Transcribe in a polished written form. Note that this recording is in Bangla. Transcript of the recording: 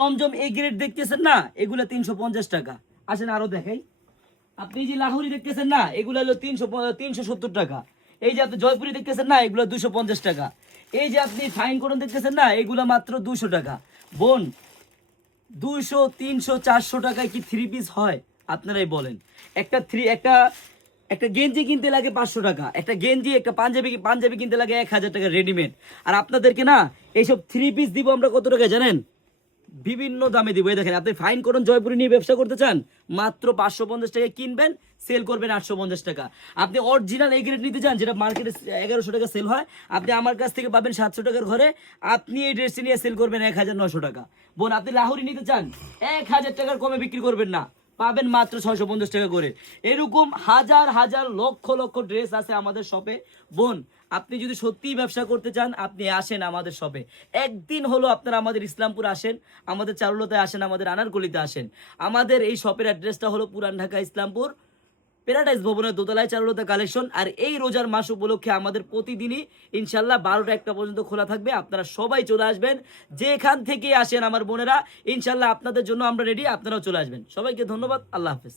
জমজম এই গ্রেড দেখতেছেন না, এগুলা 350 টাকা। আসেন আরো দেখাই। আপনি যে লাহোরি দেখতেছেন না, এগুলো হলো 370 টাকা। এই যে আপনি জয়পুরি দেখতেছেন না, এগুলো 250 টাকা। এই যে আপনি ফাইন করন দেখতেছেন না, এগুলো মাত্র 200 টাকা। বোন, 200, 300, 400 টাকায় কি থ্রি পিস হয়? আপনারাই বলেন। একটা একটা একটা গেঞ্জি কিনতে লাগে 500 টাকা, একটা গেঞ্জি একটা পাঞ্জাবি পাঞ্জাবি কিনতে লাগে 1000 টাকা রেডিমেড। আর আপনাদেরকে না এইসব থ্রি পিস দিব আমরা কত টাকা জানেন? বিভিন্ন দামে দিব। এই দেখেন, আপনি ফাইন করুন জয়পুরি নিয়ে ব্যবসা করতে চান, মাত্র 550 টাকা কিনবেন, সেল করবেন 850 টাকা। আপনি অরিজিনাল এই গ্রেড নিতে চান, যেটা মার্কেটে 1100 টাকা সেল হয়, আপনি আমার কাছ থেকে পাবেন 700 টাকার ঘরে। আপনি এই ড্রেসটি নিয়ে সেল করবেন 1900 টাকা। বোন, আপনি লাহোরি নিতে চান, 1000 টাকার কমে বিক্রি করবেন না, পাবেন মাত্র 650 টাকা করে। এরকম হাজার হাজার লক্ষ লক্ষ ড্রেস আছে আমাদের শপে। বোন, আপনি যদি সত্যিই ব্যবসা করতে চান, আপনি আসেন আমাদের শপে। একদিন হলো আপনারা আমাদের ইসলামপুর আসেন, আমাদের চারুলতায় আসেন, আমাদের আনারকলিতে আসেন। আমাদের এই শপের অ্যাড্রেসটা হলো পুরান ঢাকা ইসলামপুর প্যারাডাইস ভবনের দোতলায় চারুলতা কালেকশন। আর এই রোজার মাস উপলক্ষে আমাদের প্রতিদিনই ইনশাল্লাহ 12টা 1টা পর্যন্ত খোলা থাকবে। আপনারা সবাই চলে আসবেন, যেখান থেকে আসেন আমার বোনেরা, ইনশাল্লাহ আপনাদের জন্য আমরা রেডি, আপনারাও চলে আসবেন। সবাইকে ধন্যবাদ, আল্লাহ হাফেজ।